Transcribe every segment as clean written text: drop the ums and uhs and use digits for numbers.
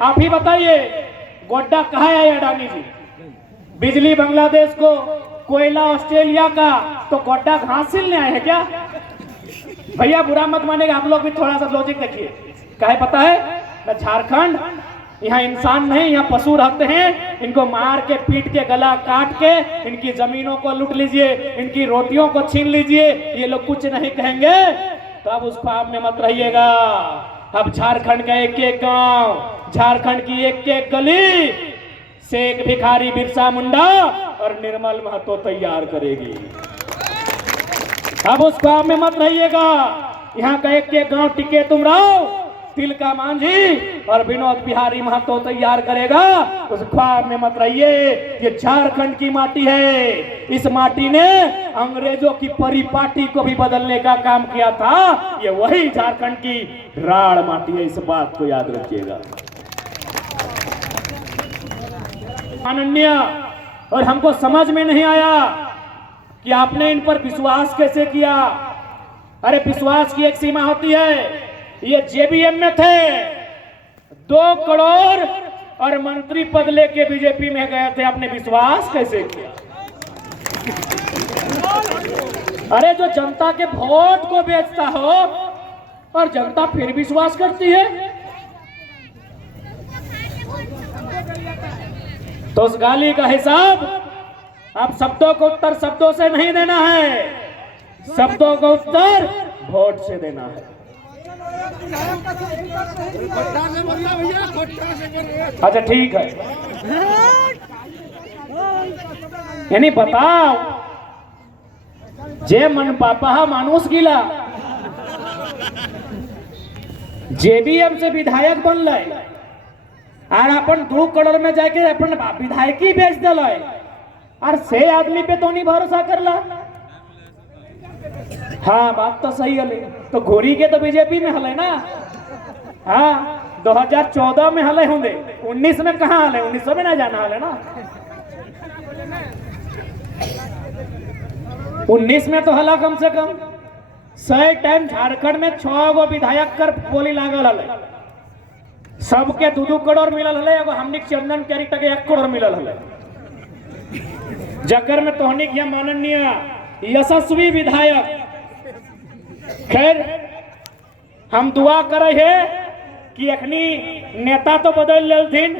आप ही बताइए, गोड्डा कहाँ है अडानी जी? बिजली बांग्लादेश को, कोयला ऑस्ट्रेलिया का, तो गोड्डा घास सिलने आए हैं क्या? भैया बुरा मत मानेगा, आप लोग भी थोड़ा सा लॉजिक देखिए। कहे पता है ना, झारखंड यहाँ इंसान नहीं, यहाँ पशु रहते हैं। इनको मार के, पीट के, गला काट के, इनकी जमीनों को लूट लीजिए, इनकी रोटियों को छीन लीजिए, ये लोग कुछ नहीं कहेंगे। तो अब उस ख्वाब में मत रहिएगा। अब झारखंड का एक एक गांव, झारखंड की एक एक गली शेख भिखारी बिरसा मुंडा और निर्मल महतो तैयार करेगी। अब उस ख्वाब में मत रहिएगा। यहाँ का एक एक गांव टिके तुम रहो, तिलका मांझी और विनोद बिहारी महतो तैयार करेगा। उस ख्वाब में मत रहिए। ये झारखंड की माटी है। इस माटी ने अंग्रेजों की परिपाटी को भी बदलने का काम किया था। ये वही झारखंड की राड़ माटी है, इस बात को याद रखिएगा। अनन्य, और हमको समझ में नहीं आया कि आपने इन पर विश्वास कैसे किया। अरे विश्वास की एक सीमा होती है। ये जेबीएम में थे, 2 करोड़ और मंत्री पद लेके बीजेपी में गए थे, आपने विश्वास कैसे किया? अरे जो जनता के वोट को बेचता हो और जनता फिर विश्वास करती है, तो उस गाली का हिसाब आप शब्दों को उत्तर शब्दों से नहीं देना है, शब्दों को उत्तर वोट से देना है। अच्छा ठीक है, यानी बताओ, जे मन पापा मानुस गिला, जेबीएम से विधायक बनल और अपन 2 करोड़ में जाके अपन विधायकी बेच दिल और से आदमी पे तो नहीं भरोसा करला। हाँ बात तो सही है। तो घोरी के तो बीजेपी में हले ना। हाँ 2014 में हले होंगे, 19 में कहाँ हले? 1900 में ना जाना हले ना। 19 में तो हला कम से कम 100 टाइम झारखंड में 6 गो विधायक कर बोली लागल हले, सबके 2-2 करोड़ मिलल हले। एगो हमनी चंदन कैरेक्टर के 1 करोड़ मिलल हले, जकर में तोहनी के माननीय यशस्वी विधायक। खैर हम दुआ करे है कि अखनी नेता तो बदल लेथिन,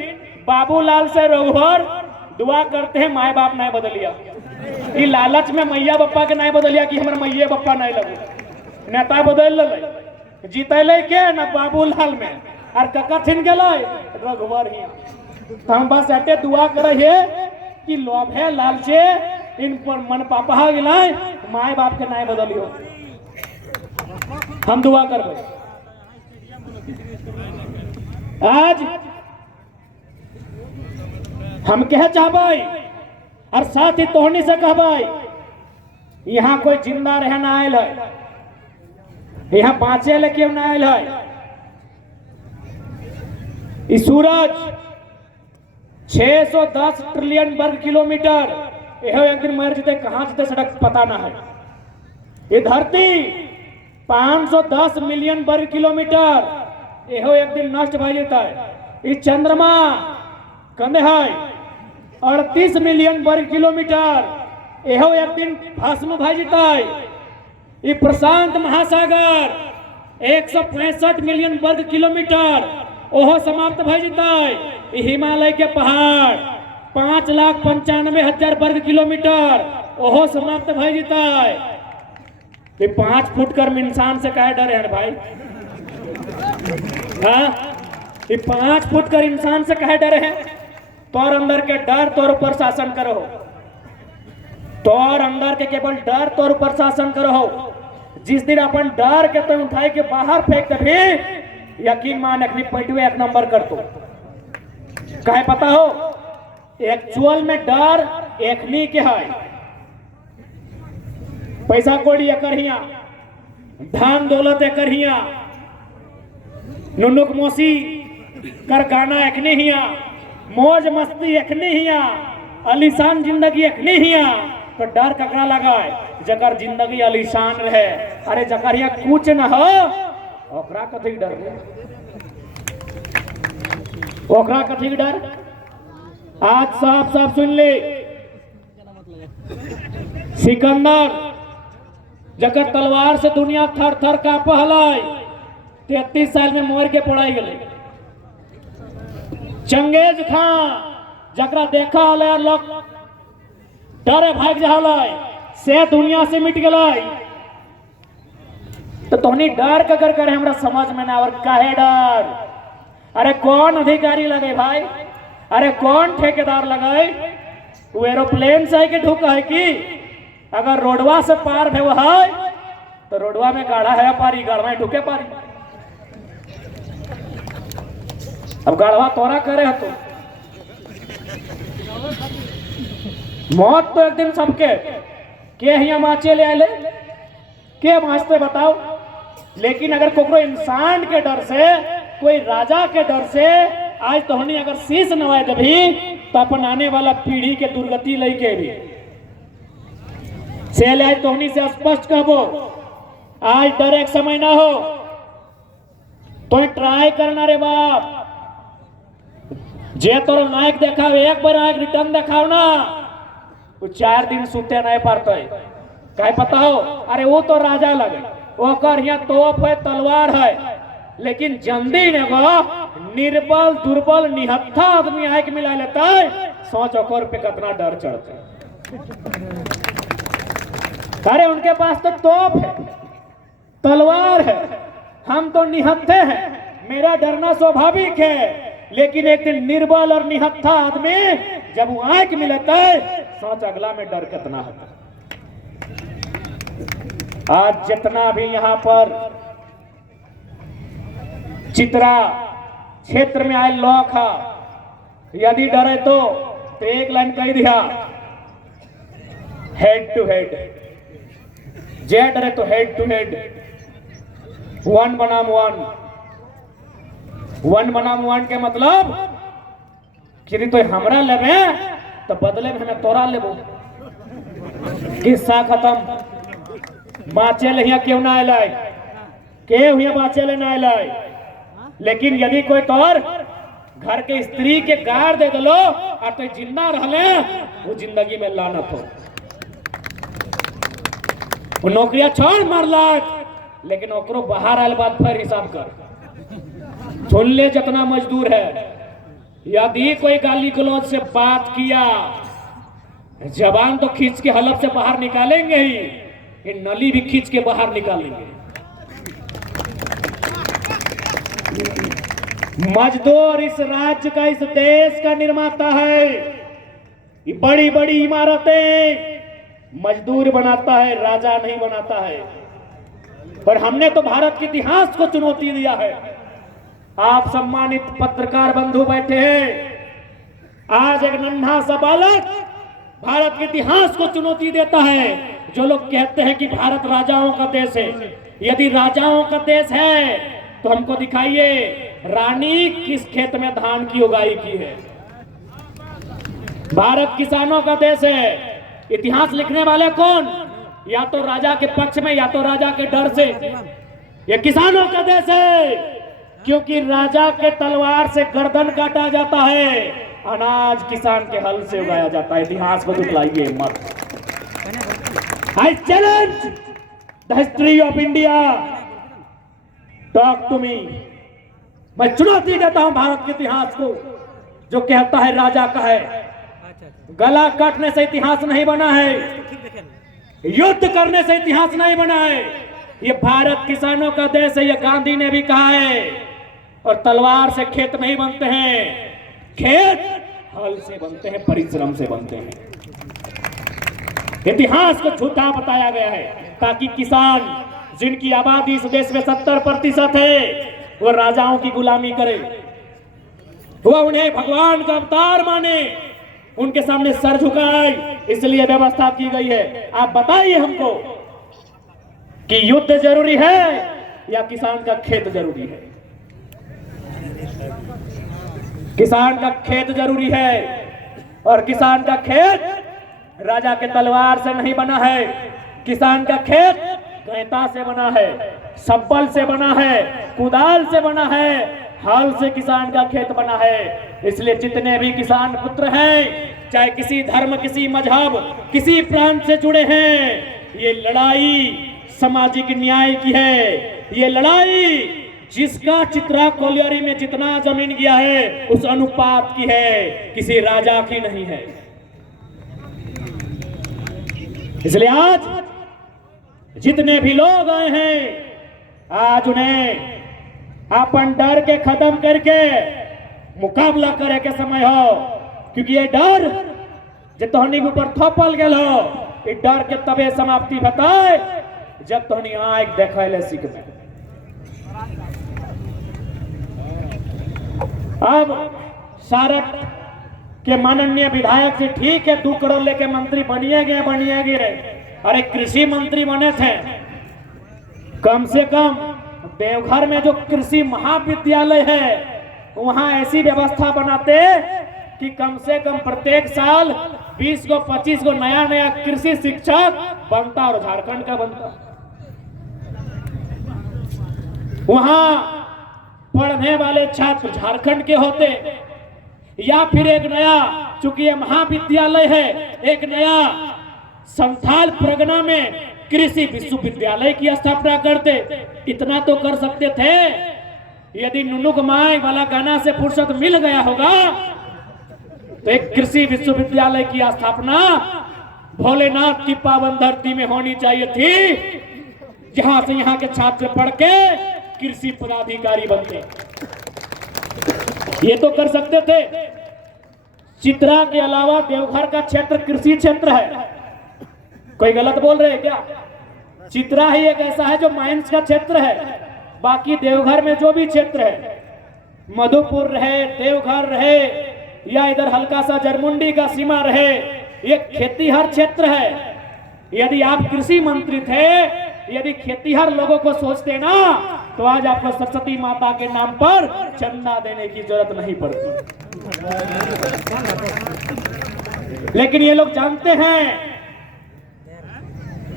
बाबूलाल से रघुवर दुआ करते हैं माए बाप नहीं बदलिया। ये लालच में मैया बप्पा के नहीं बदलिया कि हमारे मैया बप्पा नहीं लगू। नेता बदल ले, जीतले के ना बाबूलाल में और कका थिन गए रघुवर ही। तो हम बस ऐसे दुआ करे है कि लोभे लालचे इन पर मन पापा गिलाए, माए बाप के नहीं बदलियो। हम दुआ करबे। आज हम कह चाहबे और साथ ही तोहनी से कहबे, यहाँ कोई जिंदा रहना आयल है, यहाँ बाँचे ले क्यों ना आयल है। इस सूरज 610 ट्रिलियन वर्ग किलोमीटर, यह एक दिन मर जते, कहां जते सड़क पता ना है। ये धरती 510 मिलियन वर्ग किलोमीटर, यह एक दिन नष्ट हो जाता है। इस चंद्रमा कंधे है 38 मिलियन वर्ग किलोमीटर, यह एक दिन भस्म हो जाता है। ये प्रशांत महासागर 165 मिलियन वर्ग किलोमीटर, ओहो समाप्त हो जाता है। हिमालय के पहाड़ 5,95,000 वर्ग किलोमीटर, ओहो समाप्त हो जाता है। 5 फुट कर इंसान से कहे डरे हैं भाई? हाँ 5 फुट कर इंसान से कहे डरे हैं? तोर अंदर के डर तोर ऊपर शासन करो, तोर अंदर के केवल डर तोर ऊपर शासन करो। जिस दिन अपन डर के तो उठाई के बाहर फेंक दे, यकीन मान अखनी पैटवे 1 नंबर कर तो कहे पता हो। एक्चुअल में डर एखनी के है, पैसा कौड़ी एकर हिया, धन दौलत एकर हिया, नुनुक मोसी कर गाना एखने हिया, मौज मस्ती एखने हिया, आलीशान जिंदगी एखने हिया। तो डर ककरा लगा है? जकर जिंदगी आलीशान रहे। अरे जकर यहाँ कुछ न हो ओकरा कथी डर। ओखरा कथी के डर? आज साफ साफ सुन ले, सिकंदर जकर तलवार से दुनिया थर थर का पहलाय 33 साल में मोर के पड़ाई गए। चंगेज खां जकरा देखा हल लोग डरे भाग जा से दुनिया से मिट गए। तो तोहनी डर ककर करे हमरा समझ में ना और काहे डर? अरे कौन अधिकारी लगे भाई? अरे कौन ठेकेदार लगे? वो एरोप्लेन से है कि ढुका है कि? अगर रोडवा से पार भे है तो रोडवा में गाढ़ा है पारी, गाढ़वा में ढुके पारी। अब गाढ़वा तोरा करे है तो मौत तो एक दिन सबके के यहाँ माचे ले आए के माचते बताओ। लेकिन अगर कोई इंसान के डर से, कोई राजा के डर से आज तोहनी अगर शीश नवाए दभी तो अपन आने वाला पीढ़ी के दुर्गति लेके भी से आज तोहनी से स्पष्ट कहबो, आज डर एक समय ना हो तो ट्राई करना रे बाप। जे तोर नायक देखाओ एक बार नायक रिटर्न देखाओ ना, वो 4 दिन सुते नहीं पाते। क्या पता हो? अरे वो तो राजा लगे, ओकर यहाँ तोप है, तलवार है, लेकिन जल्दी ने निर्बल दुर्बल निहत्था आदमी आके मिला लेता है। सोच ओकर पे कितना डर चढ़ता है। अरे उनके पास तो तोप है, तलवार है, हम तो निहत्थे हैं। मेरा डरना स्वाभाविक है, लेकिन एक दिन निर्बल और निहत्था आदमी जब वो आंख मिलता है, सोच अगला में डर कितना होता। आज जितना भी यहाँ पर चित्रा क्षेत्र में आए लोग है, यदि डरे तो एक लाइन कह दिया, हेड टू हेड। जे डरे तो हेड टू हेड, 1 बनाम 1। 1 बनाम 1 के मतलब कि तो हमरा लेबे तो बदले में हमें तोरा लेबो। किस्सा खत्म। बाँचे ले यहाँ क्यों ना आए? के हुए बाँचे ले ना आए? लेकिन यदि कोई तोर घर के स्त्री के गाड़ दे दलो और तो जिंदा रहले, वो जिंदगी में लानत हो। वो नौकरिया छोड़ मारलक, लेकिन ओकरो बाहर आए बाद फिर हिसाब कर। सुन ले जितना मजदूर है, यदि कोई गाली गलौज से बात किया, जबान तो खींच के हलक से बाहर निकालेंगे ही, ये नली भी खींच के बाहर निकालेंगे। मजदूर इस राज्य का, इस देश का निर्माता है। ये बड़ी बड़ी इमारतें मजदूर बनाता है, राजा नहीं बनाता है। पर हमने तो भारत के इतिहास को चुनौती दिया है। आप सम्मानित पत्रकार बंधु बैठे हैं, आज एक नन्हा सा बालक भारत के इतिहास को चुनौती देता है। जो लोग कहते हैं कि भारत राजाओं का देश है, यदि राजाओं का देश है तो हमको दिखाइए रानी किस खेत में धान की उगाई की है। भारत किसानों का देश है। इतिहास लिखने वाले कौन? या तो राजा के पक्ष में या तो राजा के डर से। ये किसानों का देश है, क्योंकि राजा के तलवार से गर्दन काटा जाता है, अनाज किसान के हल से उगाया जाता है। इतिहास को झुठलाइए मत। I challenge the history of India. Talk to me. मैं चुनौती देता हूं भारत के इतिहास को, जो कहता है राजा का है। गला काटने से इतिहास नहीं बना है, युद्ध करने से इतिहास नहीं बना है। ये भारत किसानों का देश है, ये गांधी ने भी कहा है। और तलवार से खेत नहीं बनते हैं, खेत हल से बनते हैं, परिश्रम से बनते हैं। इतिहास को झूठा बताया गया है ताकि किसान, जिनकी आबादी इस देश में 70% है, वो राजाओं की गुलामी करे, वो उन्हें भगवान का अवतार माने, उनके सामने सर झुकाए। इसलिए व्यवस्था की गई है। आप बताइए हमको कि युद्ध जरूरी है या किसान का खेत जरूरी है? किसान का खेत जरूरी है, और किसान का खेत राजा के तलवार से नहीं बना है। किसान का खेत गैता से बना है, सब्बल से बना है, कुदाल से बना है, हल से किसान का खेत बना है। इसलिए जितने भी किसान पुत्र हैं, चाहे किसी धर्म, किसी मजहब, किसी प्रांत से जुड़े हैं, ये लड़ाई सामाजिक न्याय की है। ये लड़ाई जिसका चित्रा कोलियरी में जितना जमीन गया है उस अनुपात की है, किसी राजा की नहीं है। इसलिए आज जितने भी लोग आए हैं, आज उन्हें अपन डर के खत्म करके मुकाबला करे के समय हो, क्योंकि ये डर जो तोहनी के ऊपर थोपल गेल हो, ये डर के तबे समाप्ति बताए जब तोहनी आँख देखले सीखबे। अब सारक के माननीय विधायक से ठीक है 2 करोड़ लेके मंत्री बनिए गए। अरे कृषि मंत्री बने थे, कम से कम देवघर में जो कृषि महाविद्यालय है वहां ऐसी व्यवस्था बनाते कि कम से कम प्रत्येक साल 20 को 25 को नया कृषि शिक्षक बनता और झारखंड का बनता। वहां पढ़ने वाले छात्र झारखंड के होते, या फिर एक नया, चूंकि ये महाविद्यालय है, एक नया संथाल परगना में कृषि विश्वविद्यालय की स्थापना करते। इतना तो कर सकते थे, यदि नुनुक माई वाला गाना से फुर्सत मिल गया होगा तो एक कृषि विश्वविद्यालय की स्थापना भोलेनाथ की पावन धरती में होनी चाहिए थी, जहां से यहाँ के छात्र पढ़ के कृषि पदाधिकारी बनते। ये तो कर सकते थे। चित्रा के अलावा देवघर का क्षेत्र कृषि क्षेत्र है। कोई गलत बोल रहे हैं क्या? चित्रा ही एक ऐसा है जो माइंस का क्षेत्र है। बाकी देवघर में जो भी क्षेत्र है, मधुपुर रहे, देवघर रहे, या इधर हल्का सा जरमुंडी का सीमा रहे, ये खेतीहर क्षेत्र है। यदि आप कृषि मंत्री थे, यदि खेतीहर लोगों को सोचते ना, तो आज आपको सरस्वती माता के नाम पर चंदा देने की जरूरत नहीं पड़ती। लेकिन ये लोग जानते हैं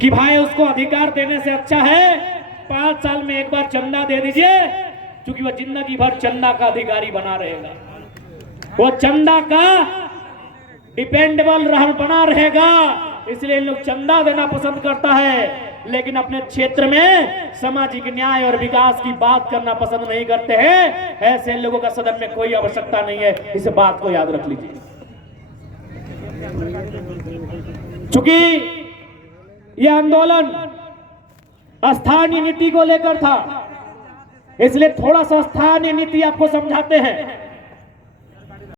कि भाई उसको अधिकार देने से अच्छा है 5 साल में एक बार चंदा दे दीजिए, क्योंकि वह जिंदगी भर चंदा का अधिकारी बना रहेगा, वो चंदा का डिपेंडेबल बना रहेगा। इसलिए इन लोग चंदा देना पसंद करता है, लेकिन अपने क्षेत्र में सामाजिक न्याय और विकास की बात करना पसंद नहीं करते हैं। ऐसे लोगों का सदन में कोई आवश्यकता नहीं है, इस बात को याद रख लीजिए। चूंकि यह आंदोलन स्थानीय नीति को लेकर था, इसलिए थोड़ा सा स्थानीय नीति आपको समझाते हैं।